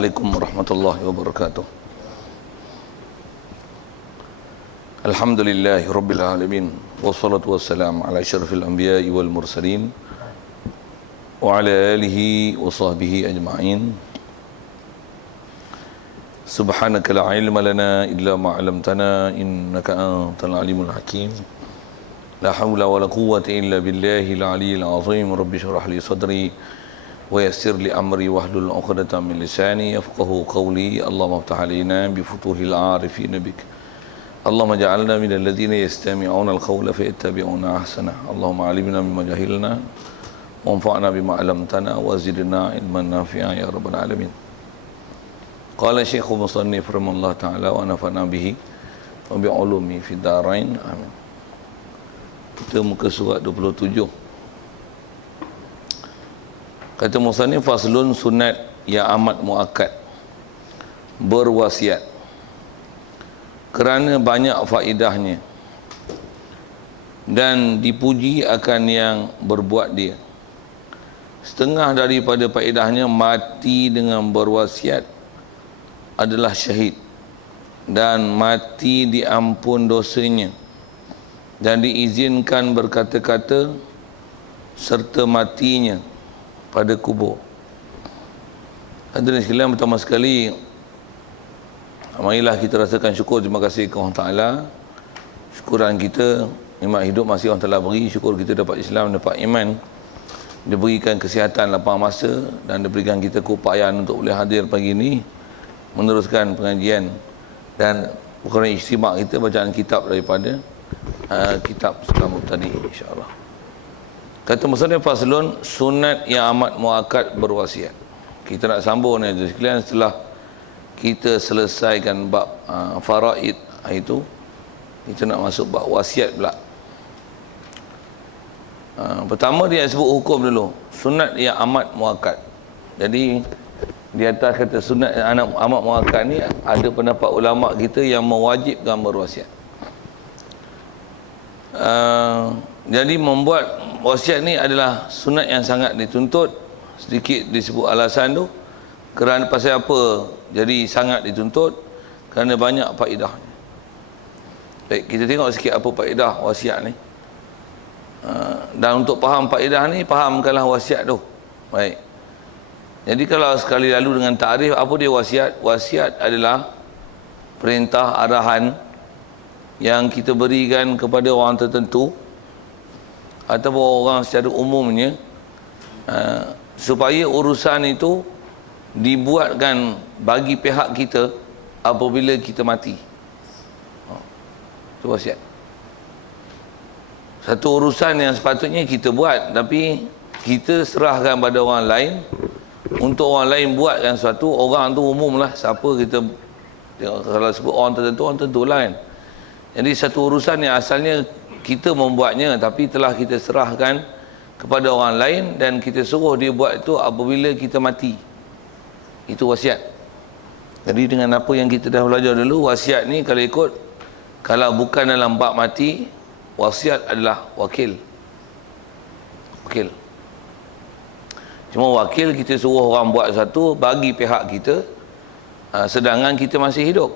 Assalamualaikum warahmatullahi wabarakatuh. Alhamdulillahi rabbil alamin. Wassalatu wassalamu ala asyrafil anbiya'i wal mursalin wa ala alihi wa sahbihi ajma'in. Subhanaka la ilma lana illa ma 'allamtana innaka antal alimul hakim. La haula wa la quwwata illa billahil aliyyil azim. Rabbi shrah li sadri wa yassir li amri wahlul 'uqdatam min lisani yafqahu qawli. Allahumma iftah 'alaina bi futuhil 'arifin bik. Allahumma ja'alna minal ladzina yastami'una al-qawla fayattabi'una ahsana. Allahumma 'allimna mimma jahilna wanfa'na bima 'allamtana wa zidna ilman nafi'a ya rabbal alamin. Qala Syekhul Musannif rahimahullah ta'ala wa nafa'na bihi wa bi 'ulumi fid dharain. Amin. Kita muka surat 27. Kata musannif, faslun sunat yang amat muakkad, berwasiat kerana banyak faedahnya dan dipuji akan yang berbuat dia. Setengah daripada faedahnya, mati dengan berwasiat adalah syahid dan mati diampun dosanya dan diizinkan berkata-kata serta matinya pada kubur. Hadirin sekalian, pertama sekali marilah kita rasakan syukur, terima kasih kepada Allah Ta'ala. Syukuran kita, nikmat hidup masih Allah Ta'ala beri. Syukur kita dapat Islam, dapat iman, diberikan kesihatan lapang masa dan diberikan kita keupayaan untuk boleh hadir pagi ini meneruskan pengajian dan perkara istimak kita, bacaan kitab daripada kitab Selamat tadi, insyaAllah. Kata musannif, faslun sunat yang amat muakkad, berwasiat. Kita nak sambung ni sekalian setelah kita selesaikan bab faraid itu, kita nak masuk bab wasiat pula. Pertama dia sebut hukum dulu, sunat yang amat muakkad. Jadi di atas kata sunat yang amat muakkad ni, ada pendapat ulama kita yang mewajibkan berwasiat. Jadi membuat wasiat ni adalah sunat yang sangat dituntut. Sedikit disebut alasan tu, kerana pasal apa jadi sangat dituntut? Kerana banyak faedahnya. Baik, kita tengok sikit apa faedah wasiat ni. Dan untuk faham faedah ni, fahamkanlah wasiat tu. Baik. Jadi kalau sekali lalu dengan takrif, apa dia wasiat? Wasiat adalah perintah, arahan yang kita berikan kepada orang tertentu ataupun orang secara umumnya, supaya urusan itu dibuatkan bagi pihak kita apabila kita mati. Itu wasiat. Satu urusan yang sepatutnya kita buat, tapi kita serahkan pada orang lain untuk orang lain buatkan sesuatu. Orang tu umum lah, siapa kita, kalau sebut orang tertentu lah kan. Jadi satu urusan yang asalnya kita membuatnya, tapi telah kita serahkan kepada orang lain dan kita suruh dia buat itu apabila kita mati. Itu wasiat. Jadi dengan apa yang kita dah belajar dulu, wasiat ni kalau ikut, kalau bukan dalam bab mati, wasiat adalah wakil. Wakil. Cuma wakil kita suruh orang buat satu bagi pihak kita, sedangkan kita masih hidup.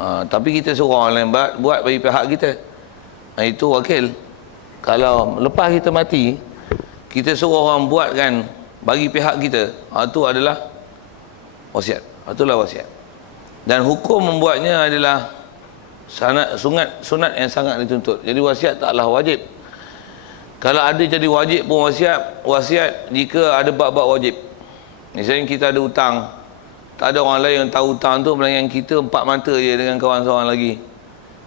Tapi kita suruh orang lain buat bagi pihak kita. Itu wakil. Kalau lepas kita mati, kita suruh orang buatkan bagi pihak kita, itu adalah wasiat. Itulah wasiat. Dan hukum membuatnya adalah sunat yang sangat dituntut. Jadi wasiat taklah wajib. Kalau ada jadi wajib pun wasiat jika ada bab-bab wajib. Misalnya kita ada hutang, tak ada orang lain yang tahu hutang tu melainkan kita empat mata je dengan kawan seorang lagi.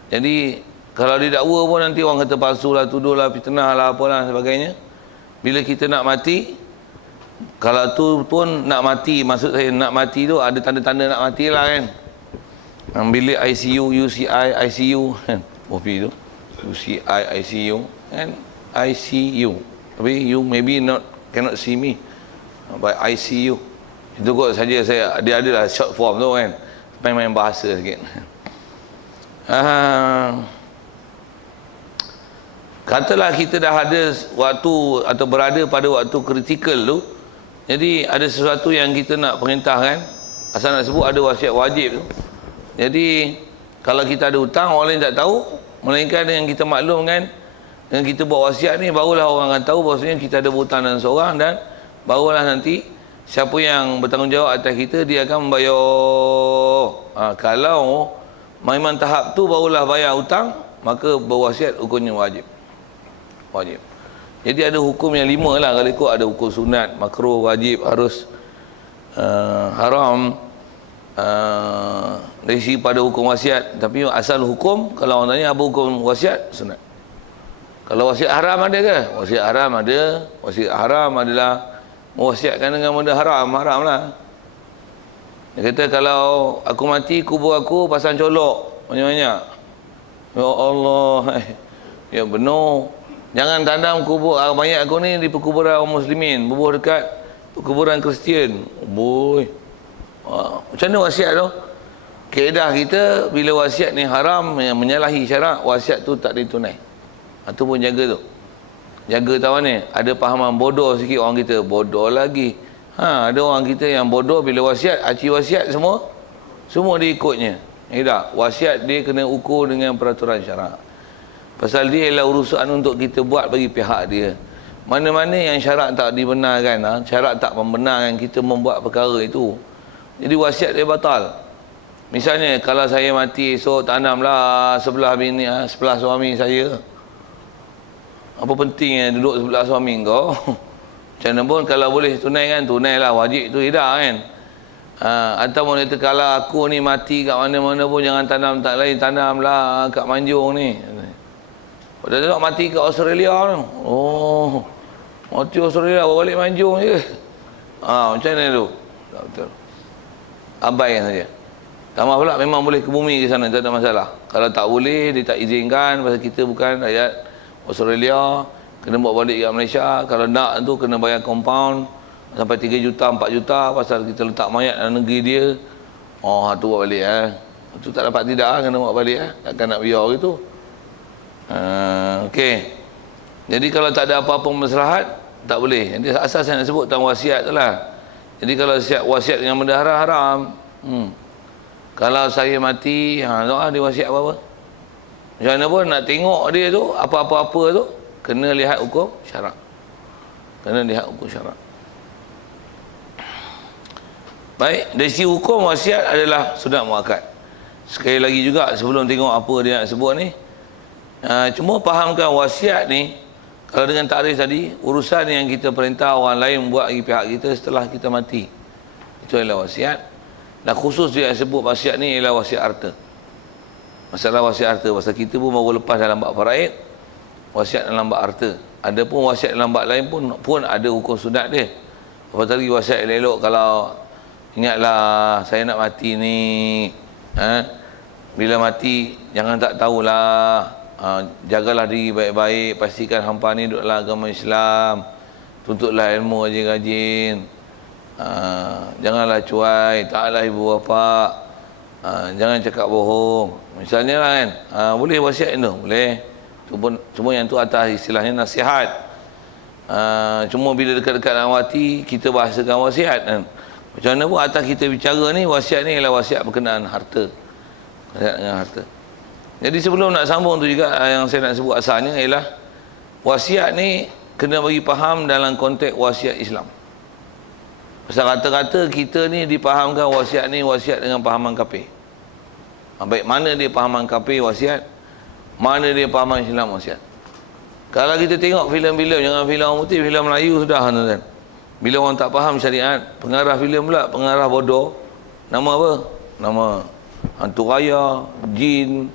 Jadi kalau didakwa pun nanti orang kata palsu lah, tuduh lah, fitnah lah, apalah sebagainya. Bila kita nak mati, kalau tu pun nak mati, maksud saya nak mati tu ada tanda-tanda nak mati lah kan. Bilik ICU, UCI, ICU kan, kopi tu UCI, ICU kan, ICU. Tapi you maybe cannot see me, but ICU itu kot saja saya, dia adalah short form tu kan, main-main bahasa sikit. Katalah kita dah ada waktu atau berada pada waktu kritikal tu, jadi ada sesuatu yang kita nak perintahkan, Asal nak sebut ada wasiat wajib tu. Jadi kalau kita ada hutang, orang lain tak tahu, melainkan dengan kita maklum kan, dengan kita buat wasiat ni, barulah orang akan tahu bahawasanya kita ada berhutang dengan seorang, dan barulah nanti siapa yang bertanggungjawab atas kita, dia akan membayar. Kalau memang tahap tu barulah bayar hutang, maka berwasiat hukumnya wajib. Wajib. Jadi ada hukum yang 5 lah kalau ikut. Ada hukum sunat, makruh, wajib, harus, haram, dari segi pada hukum wasiat. Tapi asal hukum, kalau orang tanya apa hukum wasiat, sunat. Kalau wasiat haram ada ke? Wasiat haram ada. Wasiat haram adalah mewasiatkan dengan benda haram, haram lah. Dia kata kalau aku mati, kubur aku pasang colok banyak-banyak. Ya Allah, ya benar. Jangan tanam kubur mayat aku ni di perkuburan orang muslimin, bubuh dekat perkuburan Kristian. Boy. Macam mana wasiat tu? Kaedah kita bila wasiat ni haram, yang menyalahi syarak, wasiat tu tak ditunai. Itu pun jaga tu. Jaga tahu ni, ada pahaman bodoh sikit orang kita, bodoh lagi. Ada orang kita yang bodoh bila wasiat, aci wasiat semua dia ikutnya. Tak, wasiat dia kena ukur dengan peraturan syarak. Pasal dia ialah urusan untuk kita buat bagi pihak dia. Mana-mana yang syarak tak dibenarkan, syarak tak membenarkan kita membuat perkara itu, jadi wasiat dia batal. Misalnya kalau saya mati esok, tanamlah sebelah bini, sebelah suami saya. Apa pentingnya duduk sebelah suami kau? Macam mana pun kalau boleh tunaikan, tunailah, wajib tu tidak kan. Ataupun kata kalau aku ni mati kat mana-mana pun jangan tanam tak lain, tanamlah kat Manjung ni. Pada tengok mati kat Australia tu. Oh, mati Australia bawa balik Manjung je. Macam mana tu? Tak betul. Abaikan saja. Tambah pula memang boleh ke bumi ke sana, tak ada masalah. Kalau tak boleh, dia tak izinkan pasal kita bukan rakyat Australia, kena bawa balik ke Malaysia. Kalau nak tu kena bayar compound sampai 3 juta, 4 juta pasal kita letak mayat dalam negeri dia. Tu bawa balik Itu tak dapat tidak kena bawa balik takkan nak biar gitu. Okey. Jadi kalau tak ada apa-apa maslahat, tak boleh. Jadi asal saya nak sebut tentang wasiat tu lah. Jadi kalau wasiat dengan benda haram, kalau saya mati, dia wasiat apa-apa. Macam mana pun nak tengok dia tu, apa-apa tu, kena lihat hukum syarak. Kena lihat hukum syarak. Baik, dari sisi hukum wasiat adalah sunat muakkad. Sekali lagi juga sebelum tengok apa dia nak sebut ni, cuma fahamkan wasiat ni, kalau dengan takrif tadi, urusan yang kita perintah orang lain buat bagi pihak kita setelah kita mati, itu adalah wasiat. Dan khusus dia sebut wasiat ni ialah wasiat harta. Masalah wasiat harta, pasal kita pun baru lepas dalam bab faraid, wasiat dalam bab harta. Ada pun wasiat dalam bab lain pun ada hukum sunat dia. Apa tadi wasiat elok, kalau ingatlah saya nak mati ni, bila mati jangan tak tahulah, jagalah diri baik-baik, pastikan hampa ni duduklah agama Islam, tuntutlah ilmu rajin-rajin, janganlah cuai, taatlah ibu bapa, jangan cakap bohong, misalnya lah kan. Boleh wasiat itu, boleh. Itu pun, cuma yang tu atas istilahnya nasihat. Cuma bila dekat-dekat nak mati, kita bahasakan wasiat kan. Macam mana pun atas kita bicara ni, wasiat ni ialah wasiat berkenaan harta. Wasiat dengan harta. Jadi sebelum nak sambung tu juga, yang saya nak sebut asalnya ialah wasiat ni kena bagi faham dalam konteks wasiat Islam. Pasal kata-kata kita ni dipahamkan wasiat ni wasiat dengan fahaman kafir. Baik mana dia fahaman kafir wasiat, mana dia fahaman Islam wasiat. Kalau kita tengok filem-filem, jangan filem orang putih, filem Melayu sudah kan. Bila orang tak faham syariat, pengarah filem pula, pengarah bodoh. Nama apa? Nama hantu raya, jin.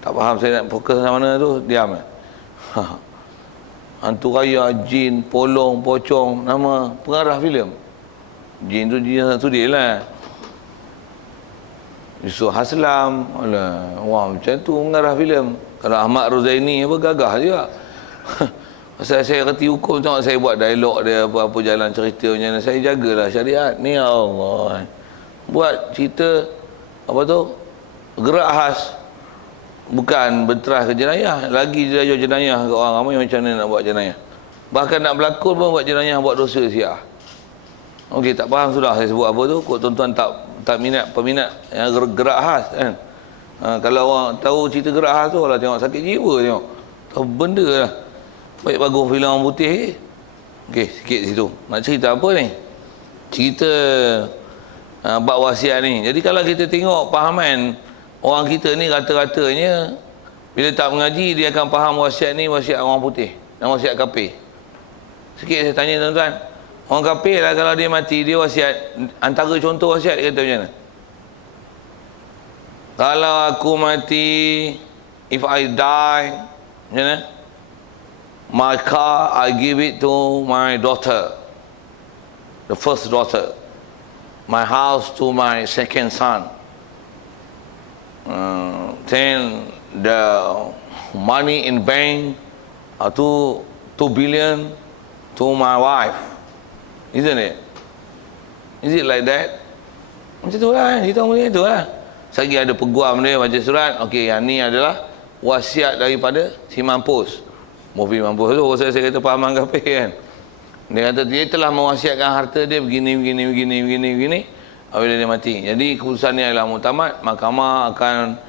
Tak faham saya nak fokus sama mana tu, diam. Hantu raya, jin, polong, pocong, nama pengarah filem. Jin tu jin satu dia lah. Yusuf Haslam, alah, wah macam tu pengarah filem. Kalau Ahmad Rozaini apa gagah juga. Pasal saya reti hukum, tengok saya buat dialog dia, apa-apa jalan cerita macam mana. Saya jagalah syariat ni, ya Allah. Buat cerita apa tu? Gerak khas. Bukan berterah ke jenayah, lagi dia jenayah ke orang ramai macam mana nak buat jenayah. Bahkan nak berlakon pun buat jenayah, buat dosa siah. Okey, tak faham sudah saya sebut apa tu. Kok tuan-tuan tak peminat yang gerak khas kan. Kalau orang tahu cerita gerak khas tu, lah tengok sakit jiwa tengok. Tahu benda lah. Baik bagus filem orang putih. Okey, sikit situ. Nak cerita apa ni? Cerita bab wasiat ni. Jadi kalau kita tengok pahaman orang kita ni rata-ratanya bila tak mengaji dia akan faham wasiat ni wasiat orang putih dan wasiat kafir. Sikit saya tanya tuan-tuan. Orang kafir lah kalau dia mati dia wasiat, antara contoh wasiat dia kata macam mana? Kalau aku mati, if I die, macam mana? My car I give it to my daughter, the first daughter. My house to my second son. Then the money in bank to 2 billion to my wife. Isn't it? Is it like that? Macam tu lah, kita macam tu lah. Selagi ada peguam dia baca surat, okey, yang ni adalah wasiat daripada si mampus. Mufi mampus tu, saya kata pahaman kafir kan. Dia kata dia telah mewasiatkan harta dia begini apabila dia mati. Jadi keputusan ni adalah muktamad, mahkamah akan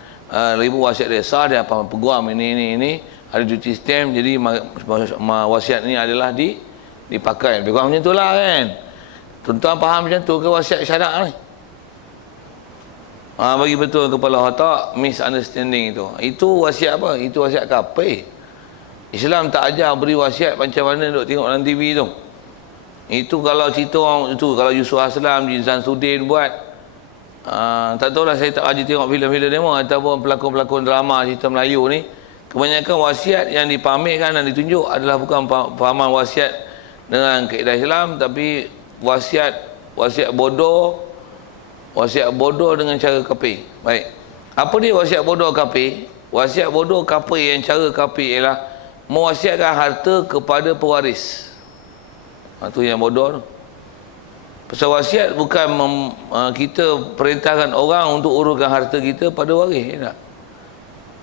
ribu wasiat dia sah, dia apa peguam ini ada duty stamp, jadi wasiat ni adalah dipakai. Lebih kurang macam tu lah kan. Tuan-tuan faham macam tu ke wasiat syarak ni? Bagi betul kepala otak, misunderstanding itu. Itu wasiat apa? Itu wasiat kafir. Islam tak ajar beri wasiat macam mana duk tengok dalam TV tu. Itu kalau cerita orang itu, kalau Yusuf Aslam, Jizan Sudin buat, tak tahulah, saya tak rajin tengok filem-filem demo ataupun pelakon-pelakon drama cerita Melayu ni. Kebanyakan wasiat yang dipamerkan dan ditunjuk adalah bukan fahaman wasiat dengan kaedah Islam, tapi wasiat bodoh dengan cara kafir. Baik. Apa dia wasiat bodoh kafir? Wasiat bodoh kafir yang cara kafir ialah mewasiatkan harta kepada pewaris. Itu yang bodoh tu. Pasal wasiat bukan kita perintahkan orang untuk uruskan harta kita pada waris. Tak?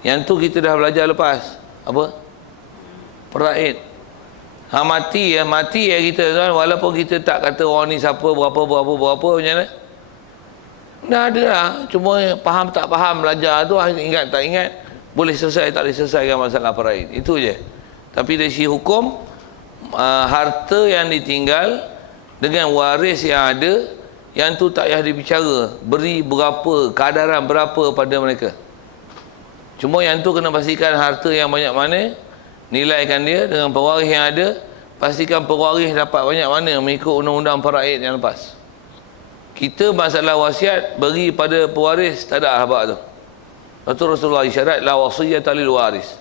Yang tu kita dah belajar lepas. Apa? Peraid. Mati ya kita tuan, walaupun kita tak kata orang ni siapa, berapa macam mana. Dah ada lah. Cuma faham tak faham belajar tu, ingat tak ingat, boleh selesai tak boleh selesaikan masalah peraid. Itu je. Tapi dari sisi hukum, harta yang ditinggal dengan waris yang ada, yang tu tak payah dibicara beri berapa, kadaran berapa pada mereka. Cuma yang tu kena pastikan harta yang banyak mana, nilaikan dia dengan pewaris yang ada, pastikan pewaris dapat banyak mana mengikut undang-undang faraid yang lepas. Kita masalah wasiat beri pada pewaris tak ada habaq tu. Rasulullah isyarat la wasiyata lil waris.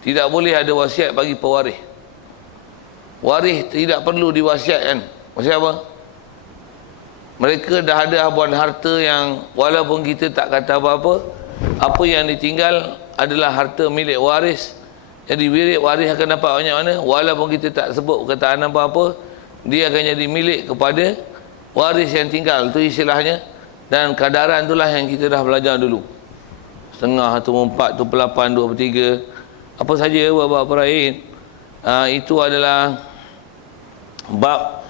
Tidak boleh ada wasiat bagi pewaris. Waris tidak perlu diwasiatkan. Wasiat apa? Mereka dah ada habuan harta yang walaupun kita tak kata apa-apa, apa yang ditinggal adalah harta milik waris. Jadi milik waris akan dapat banyak mana, walaupun kita tak sebut perkataan apa-apa, dia akan jadi milik kepada waris yang tinggal. Itu istilahnya. Dan kadaran itulah yang kita dah belajar dulu. Setengah, 1/4, 1/8, 2/3. Apa saja bab peraid. Itu adalah bab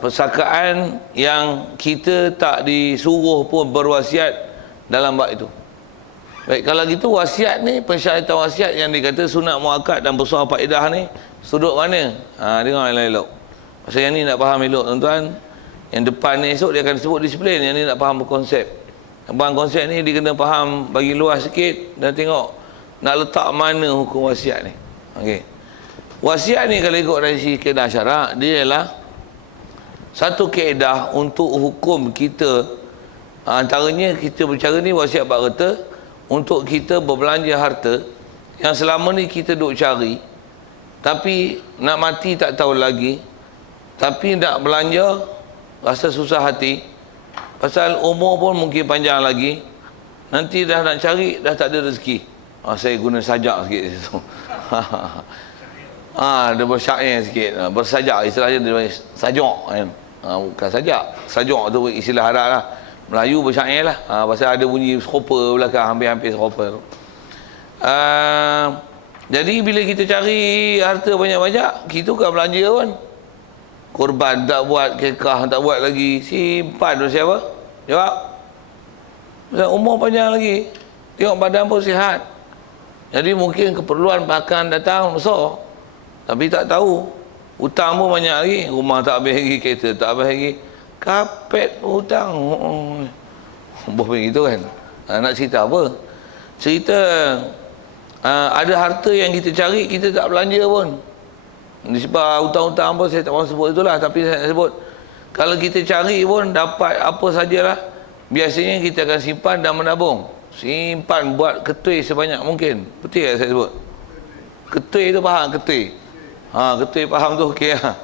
persakaan yang kita tak disuruh pun berwasiat dalam bab itu. Baik, kalau gitu wasiat ni, persyaratan wasiat yang dikata sunat muakkad dan besar faedah ni, sudut mana? Dengar elok-elok. Pasal yang ni nak faham elok tuan-tuan. Yang depan ni esok dia akan sebut disiplin, yang ni nak faham berkonsep. Abang konsep ni dia kena faham bagi luas sikit dan tengok nak letak mana hukum wasiat ni. Okey. Wasiat ni kalau ikut dari sisi kaedah syarak, dia ialah satu kaedah untuk hukum kita. Antaranya kita bercara ni wasiat bab harta, untuk kita berbelanja harta yang selama ni kita duk cari, tapi nak mati tak tahu lagi, tapi nak belanja rasa susah hati, pasal umur pun mungkin panjang lagi, nanti dah nak cari dah tak ada rezeki. Saya guna sajak sikit di situ. Dia bersyair sikit, bersajak, istilahnya dia sajak kan. Bukan sajak, sajak tu istilah Arab lah. Melayu bersyair lah. Pasal ada bunyi serupa belakang, hampir-hampir serupa tu. Jadi bila kita cari harta banyak-banyak, kita bukan belanja pun. Korban tak buat, kekah tak buat lagi. Simpan tu siapa? Jawab. Pasal umur panjang lagi. Tengok badan pun sihat. Jadi mungkin keperluan makan datang besar. Tapi tak tahu. Hutang pun banyak lagi. Rumah tak habis lagi, kereta tak habis lagi. Kapet hutang. Boh begitu kan. Nak cerita apa? Cerita ada harta yang kita cari, kita tak belanja pun. Disebab hutang-hutang apa saya tak mahu sebut itulah, tapi saya nak sebut. Kalau kita cari pun dapat apa sajalah, biasanya kita akan simpan dan menabung. Simpan buat ketui sebanyak mungkin. Betul tak saya sebut? Ketui tu faham? Ketui. Ketui faham tu okey lah.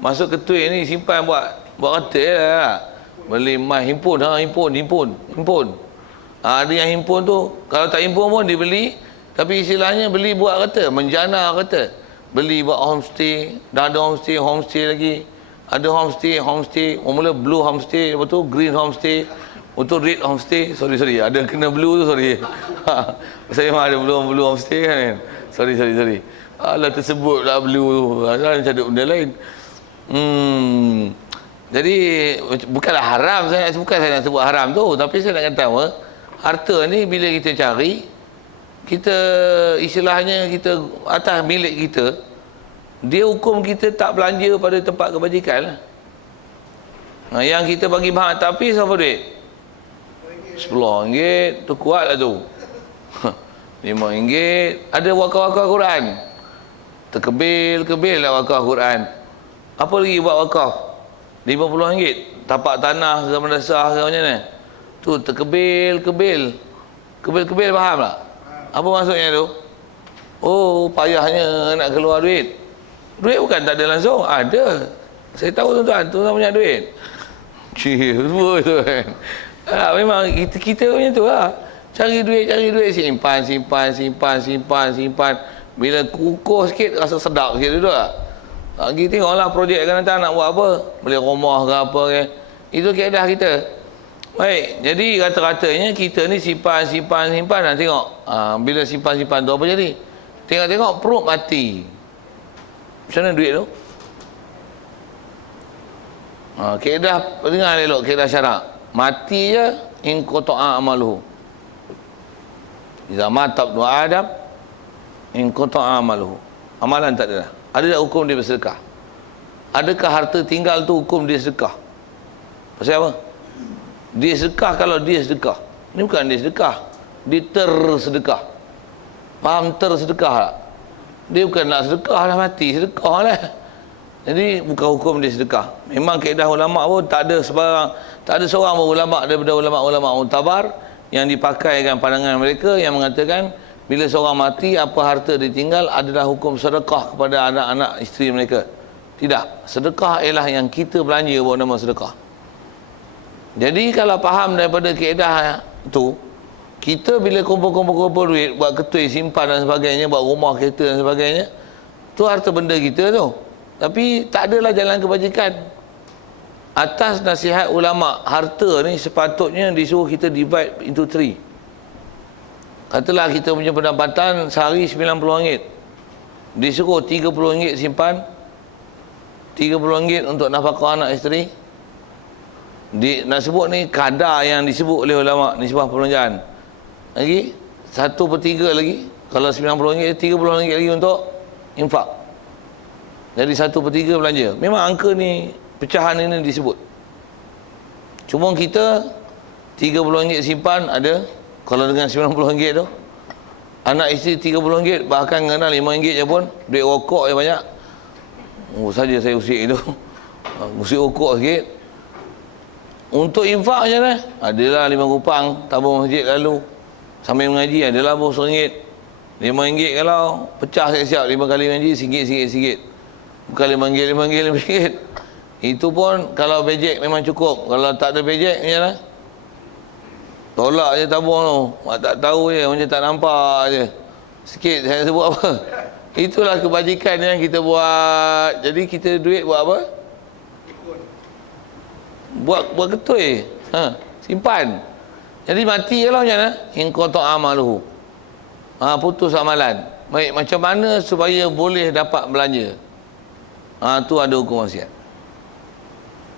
Masuk ketui ni simpan buat ketui lah. Beli emas himpun, himpun. Ada yang himpun tu, kalau tak himpun pun dibeli, tapi istilahnya beli buat kata, menjana kata. Beli buat homestay, dah ada homestay lagi. Ada homestay, mula blue homestay, lepas tu green homestay, untuk red homestay, sorry, ada kena blue tu, sorry. Saya memang ada blue homestay kan. Sorry. Alah tersebut lah blue tu, macam ada benda lain. Jadi bukanlah haram, bukan saya nak sebut haram tu, tapi saya nak kata apa, harta ni bila kita cari, kita istilahnya kita atas milik kita, dia hukum kita tak belanja pada tempat kebajikan lah. Yang kita bagi mahal tapi siapa duit? RM10 tu kuat lah tu. RM5 ada wakaf-wakaf Quran, terkebil lah wakaf Quran. Apa lagi buat wakaf? RM50 tapak tanah ke madrasah ke macam mana tu, terkebil faham tak? Apa maksudnya tu? Oh, payahnya nak keluar duit. Duit bukan tak ada langsung, ada. Saya tahu tuan-tuan punya duit. Semua tu kan. Memang kita punya tu lah. Cari duit, simpan. Bila kukuh sikit, rasa sedap sikit tu lah. Kita tengoklah projek kan datang nak buat apa. Beli rumah ke apa ke. Itu keadaan kita. Baik, jadi rata-ratanya kita ni simpan dan tengok. Bila simpan tu apa jadi? Tengok perut mati. Macam mana duit tu? Keadaan, dengar elok keadaan syarak. Mati je, in qata'a amaluhu. Iza mata ibnu Adam, in qata'a amaluhu. Amalan tak ada. Ada tak hukum dia bersedekah? Adakah harta tinggal tu hukum dia sedekah? Pasal apa? Dia sedekah kalau dia sedekah. Ini bukan dia sedekah, dia tersedekah. Faham tersedekah tak? Dia bukan nak sedekah lah, mati sedekah lah. Jadi bukan hukum dia sedekah. Memang kaedah ulama pun tak ada seorang pun ulama daripada ulama muktabar yang dipakaikan pandangan mereka yang mengatakan bila seorang mati, apa harta ditinggal adalah hukum sedekah kepada anak-anak isteri mereka. Tidak, sedekah ialah yang kita belanja bawa nama sedekah. Jadi kalau faham daripada kaedah tu, kita bila kumpul duit, buat ketui, simpan dan sebagainya, buat rumah, kereta dan sebagainya, tu harta benda kita tu. Tapi tak adalah jalan kebajikan. Atas nasihat ulama, harta ni sepatutnya disuruh kita divide into 3. Katalah kita punya pendapatan sehari RM90, disuruh RM30 simpan, RM30 untuk nafkah anak isteri. Nak sebut ni kadar yang disebut oleh ulama nisbah perbelanjaan. Lagi 1/3 lagi. Kalau RM90, RM30 lagi untuk infak. Jadi 1/3 belanja. Memang angka ni, pecahan ini disebut. Cuma kita RM30 simpan ada. Kalau dengan RM90 tu, anak isteri RM30, bahkan kena RM5 je pun, duit rokok je banyak. Saja saya usik itu. Usik rokok sikit. Untuk infak macam mana? Adalah RM5 tabung masjid lalu. Sambil mengaji adalah RM1. RM5 kalau pecah siap-siap 5 kali mengaji, RM1. Bukan RM5. Itu pun kalau bejek memang cukup. Kalau tak ada bejek macam mana? Tolak je tabung tu. Tak tahu je, macam tak nampak je. Sikit saya sebut apa. Itulah kebajikan yang kita buat. Jadi kita duit buat apa? Buat ketui. Simpan. Jadi mati je lah macam mana? In qata'a amaluhu. Putus amalan. Baik, macam mana supaya boleh dapat belanja? Tu ada hukum wasiat.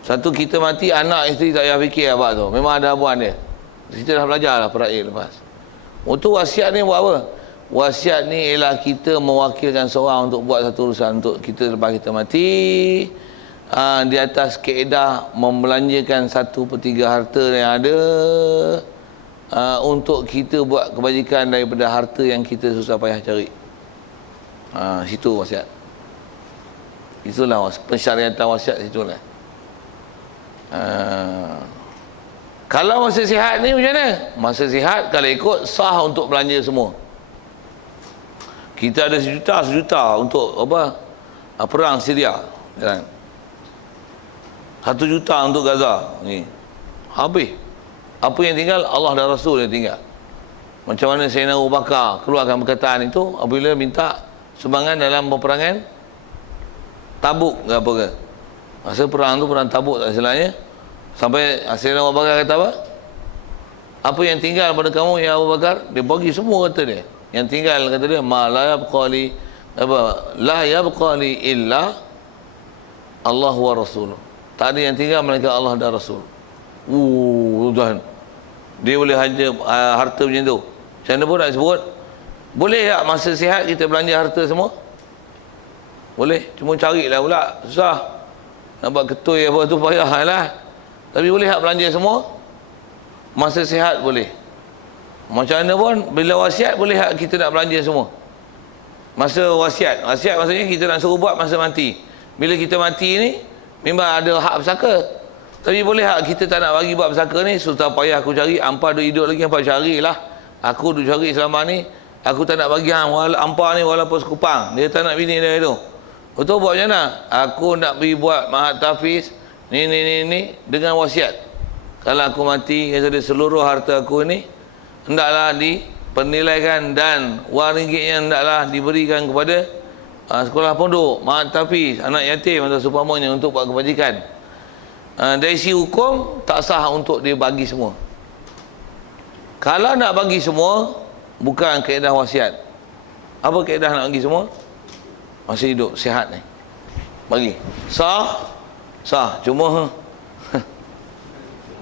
Satu, kita mati, anak isteri tak payah fikir apa tu. Memang ada abuan dia. Kita dah belajar lah peraih lepas. Untuk wasiat ni buat apa? Wasiat ni ialah kita mewakilkan seorang untuk buat satu urusan untuk kita lepas kita mati. Di atas kaedah membelanjakan 1/3 harta yang ada untuk kita buat kebajikan daripada harta yang kita susah payah cari. Situ wasiat. Itulah pensyariatan wasiat situlah. Kalau masa sihat ni macam mana? Masa sihat kalau ikut sah untuk belanja semua. Kita ada sejuta untuk apa? Perang Syria. Kan? 1 juta untuk Gaza. Ni. Habis. Apa yang tinggal? Allah dan Rasul yang tinggal. Macam mana Sayyidina Abu Bakar keluarkan perkataan itu apabila minta sumbangan dalam peperangan Tabuk ke apa ke? Masa perang tu perang Tabuk tak silapnya. Sampai Sayyidina Abu Bakar kata apa? Apa yang tinggal pada kamu ya Abu Bakar? Dia bagi semua kata dia. Yang tinggal kata dia ma la yabqali apa? La yabqali illa Allah wa Rasul. Tak ada yang tinggal melainkan Allah dan Rasul. Tuan. Dia boleh haja harta macam tu. Macam mana pun nak sebut? Boleh tak masa sihat kita belanja harta semua? Boleh. Cuma carilah pula. Susah. Nak buat ketui apa tu payahlah. Tapi boleh tak belanja semua? Masa sihat boleh. Macam mana pun bila wasiat boleh tak kita nak belanja semua? Masa wasiat. Wasiat maksudnya kita nak suruh buat masa mati. Bila kita mati ni memang ada hak bersaka. Tapi boleh tak kita tak nak bagi buat bersaka ni, susah payah aku cari, hampa duk hidup lagi, hampa carilah. Aku duk cari selama ni, aku tak nak bagi hampa ni walaupun sekupang. Dia tak nak bini dia tu. Betul buat macam mana? Aku nak pergi buat mahat tahfiz ni dengan wasiat. Kalau aku mati, seluruh harta aku ni hendaklah dipernilaikan dan wang ringgitnya hendaklah diberikan kepada sekolah pondok, mahat tahfiz, anak yatim atau seumpamanya untuk buat kebajikan. Dari sisi hukum tak sah untuk dia bagi semua. Kalau nak bagi semua bukan kaedah wasiat. Apa kaedah nak bagi semua? Masih hidup sihat ni bagi sah cuma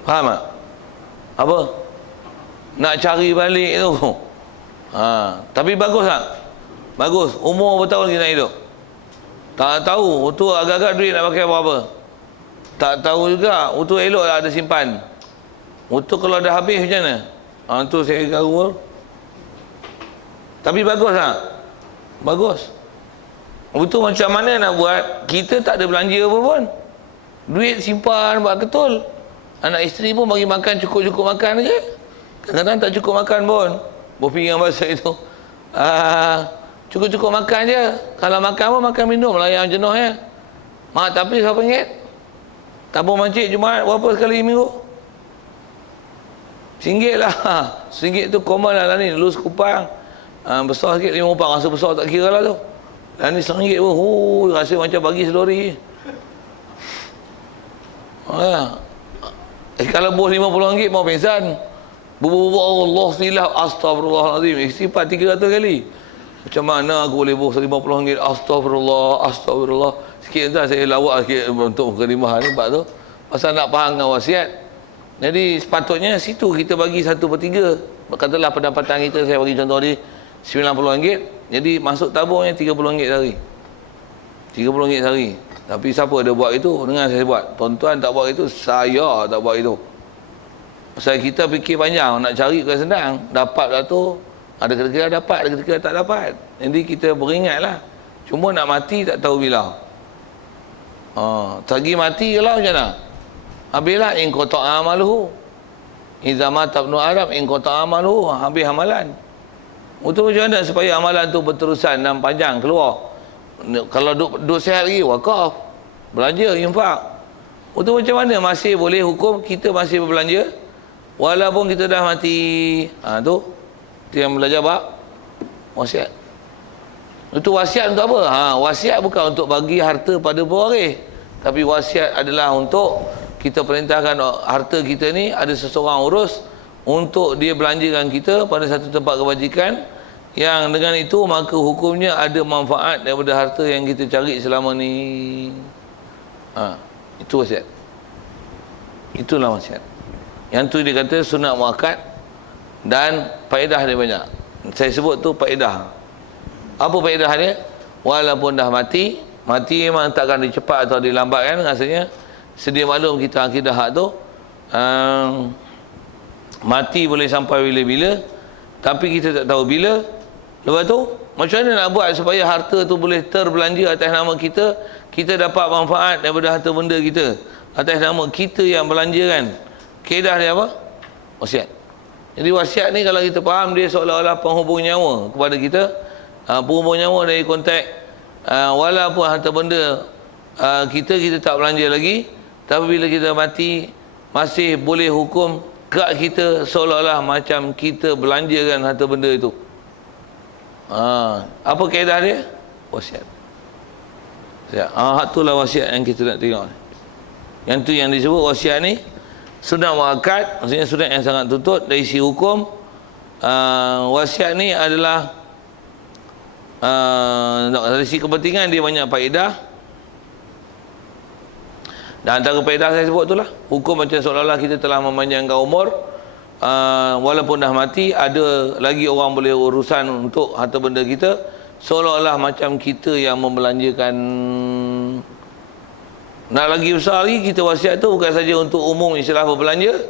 faham tak? Apa nak cari balik tu tapi bagus tak? Bagus. Umur berapa tahun kita nak hidup? Tak tahu. Itu agak-agak duit nak pakai apa-apa. Tak tahu juga. Itu elok lah ada simpan. Itu kalau dah habis macam mana? Itu saya garu. Tapi bagus tak? Bagus. Itu macam mana nak buat? Kita tak ada belanja apa pun. Duit simpan buat ketul. Anak isteri pun bagi makan cukup-cukup makan je. Kadang-kadang tak cukup makan pun. Berpinggir bahasa itu. Cukup-cukup makan je. Kalau makan pun makan minum lah yang jenuh ya. Mak tapi berapa ringgit? Tabung masjid Jumaat berapa sekali minggu? RM1 lah. RM1 tu common lah ni. Dulu sekupang. Besar sikit RM5. Rasa besar tak kira lah tu. Dan ni RM1 pun. Rasa macam bagi selori. Kalau bos RM50 mau pingsan. Bubuk Allah silah astagfirullahalazim. Istighfar 300 kali. Macam mana aku boleh bos RM50? Astagfirullah. Sikit entah saya lawak sikit untuk kelimah ni sebab tu. Pasal nak faham dengan wasiat. Jadi sepatutnya situ kita bagi 1/3. Katalah pendapatan kita, saya bagi contoh ni RM90. Jadi masuk tabungnya RM30 sehari. RM30 sehari. Tapi siapa ada buat itu? Dengan saya buat. Tuan-tuan tak buat itu, saya tak buat itu. Pasal kita fikir panjang, nak cari bukan senang. Dapat lah tu, ada ketika dapat, ada ketika tak dapat. Jadi kita beringatlah. Cuma nak mati tak tahu bila. Tagi mati kalau macam mana? Habislah in qata'a amaluhu. Idza mata ibnu Adam in qata'a amaluhu, habis amalan. Untuk macam mana supaya amalan tu berterusan dan panjang keluar? Kalau duk sihat lagi wakaf, belanja, infak. Untuk macam mana masih boleh hukum kita masih berbelanja walaupun kita dah mati? Tu yang belajar bab wasiat. Itu wasiat untuk apa? Wasiat bukan untuk bagi harta pada pewaris. Tapi wasiat adalah untuk kita perintahkan harta kita ni ada seseorang urus untuk dia belanjakan kita pada satu tempat kebajikan yang dengan itu maka hukumnya ada manfaat daripada harta yang kita cari selama ni. Itu wasiat. Itulah wasiat. Yang tu dia kata sunat muakkad dan faedah dia banyak. Saya sebut tu faedah. Apa faedah dia? Walaupun dah mati memang takkan dicepat atau dilambatkan. Rasanya sedia maklum kita akidah hak tu, mati boleh sampai bila-bila, tapi kita tak tahu bila. Lepas tu macam mana nak buat supaya harta tu boleh terbelanja atas nama kita, kita dapat manfaat daripada harta benda kita atas nama kita yang belanjakan. Kaedah dia apa? Wasiat. Jadi wasiat ni kalau kita faham, dia seolah-olah penghubung nyawa kepada kita, penghubung nyawa dari kontak. Walaupun harta benda kita tak belanja lagi, tapi bila kita mati masih boleh hukum kat kita seolah-olah macam kita belanjakan harta benda itu. Apa kaedah dia? Wasiat. Hak itulah wasiat yang kita nak tengok. Yang tu yang disebut wasiat ni sunat muakkad, maksudnya sunat yang sangat tutut dari sisi hukum. Wasiat ni adalah dari sisi kepentingan dia banyak faedah. Dan antara faedah saya sebut itulah, hukum macam seolah-olah kita telah memanjangkan umur, walaupun dah mati ada lagi orang boleh urusan untuk harta benda kita, seolah-olah macam kita yang membelanjakan. Nak lagi besar lagi, kita wasiat tu bukan saja untuk umum istilah berbelanja,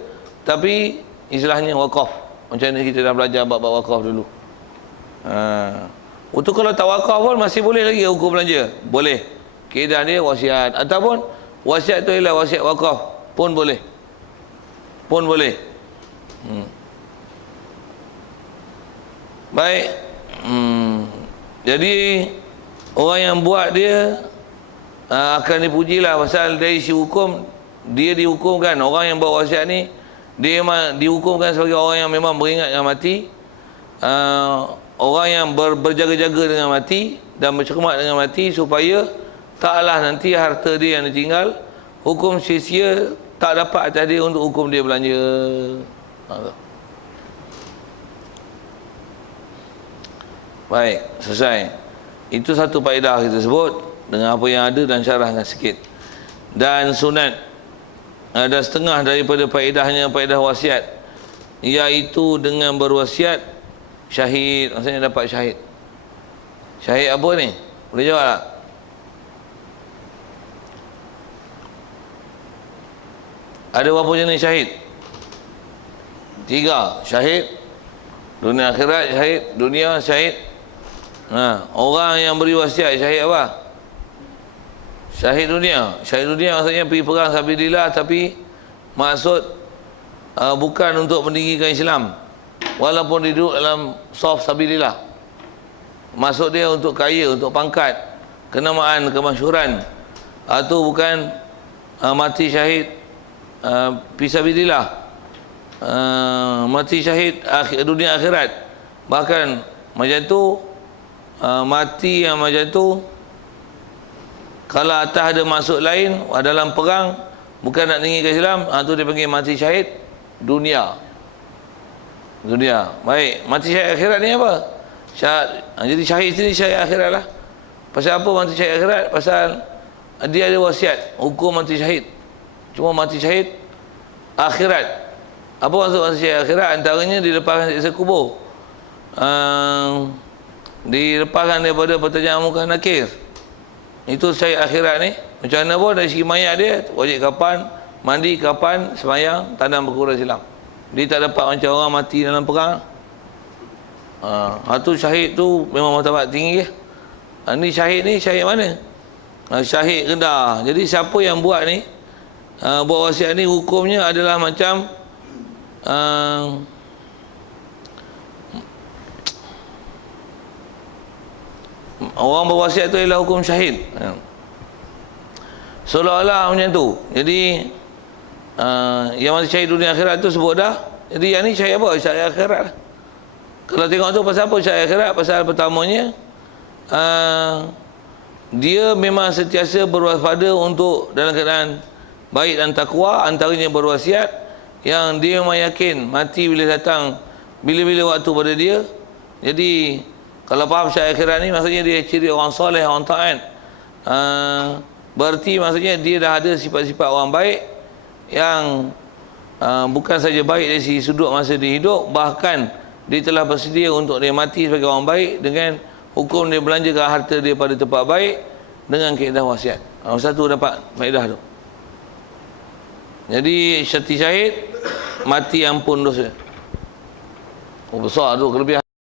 tapi istilahnya wakaf. Macam mana kita dah belajar bab-bab wakaf dulu. Untuk kalau tak wakaf pun masih boleh lagi hukum belanja. Boleh. Kaedah dia wasiat. Ataupun wasiat tu ialah wasiat wakaf pun boleh. Pun boleh. Baik. Jadi orang yang buat dia akan dipujilah, pasal dari sisi hukum dia dihukumkan. Orang yang buat wasiat ni dia memang dihukumkan sebagai orang yang memang beringat dengan mati, orang yang berjaga-jaga dengan mati dan bercermat dengan mati, supaya taklah nanti harta dia yang ditinggal hukum sia-sia, tak dapat atas dia untuk hukum dia belanja. Baik, selesai. Itu satu faedah kita sebut dengan apa yang ada dan syarahkan sikit. Dan sunat ada setengah daripada faedahnya, faedah wasiat, iaitu dengan berwasiat syahid. Maksudnya dapat syahid. Syahid apa ni? Boleh jawab tak? Ada berapa jenis syahid? 3. Syahid dunia akhirat, syahid dunia, syahid. Orang yang beri wasiat syahid apa? Syahid dunia. Syahid dunia maksudnya pergi perang sabilillah, tapi maksud bukan untuk meninggikan Islam, walaupun dia duduk dalam saf sabilillah. Maksud dia untuk kaya, untuk pangkat, kenamaan, kemasyhuran. Itu bukan mati syahid fisabilillah, mati syahid dunia akhirat. Bahkan macam tu, mati yang macam tu, kalau atas ada maksud lain dalam perang, bukan nak tinggikan Islam, tu dia panggil mati syahid dunia. Baik, mati syahid akhirat ni apa? Jadi syahid sini syahid akhirat lah. Pasal apa mati syahid akhirat? Pasal dia ada wasiat hukum mati syahid. Cuma mati syahid akhirat. Apa maksud mati syahid akhirat? Antaranya dilepaskan siksa kubur, dilepaskan daripada pertanyaan muka nakir. Itu syahid akhirat ni. Macam mana pun dari segi mayat dia, wajib kapan, mandi kapan, semayang, tanam berkurang silam. Dia tak dapat macam orang mati dalam perang. Tu syahid tu memang martabat tinggi. Ni syahid mana? Syahid rendah. Jadi siapa yang buat ni, buat wasiat ni, hukumnya adalah macam orang berwasiat tu ialah hukum syahid. Seolah-olah macam tu. Jadi yang mati syahid dunia akhirat tu sebut dah. Jadi yang ni syahid apa? Syahid akhirat lah. Kalau tengok tu pasal apa syahid akhirat? Pasal pertamanya dia memang sentiasa berwaspada untuk dalam keadaan baik dan takwa. Antaranya berwasiat yang dia memang yakin mati bila datang, bila-bila waktu pada dia. Jadi kalau faham syahid akhirat ni, maksudnya dia ciri orang soleh, orang taat. Berarti maksudnya dia dah ada sifat-sifat orang baik, yang bukan saja baik dari segi sudut masa dia hidup, bahkan dia telah bersedia untuk dia mati sebagai orang baik dengan hukum dia belanjakan harta dia pada tempat baik dengan kaedah wasiat. Satu dapat faedah tu. Jadi syahid mati ampun dosa. Oh, besar tu kelebihan.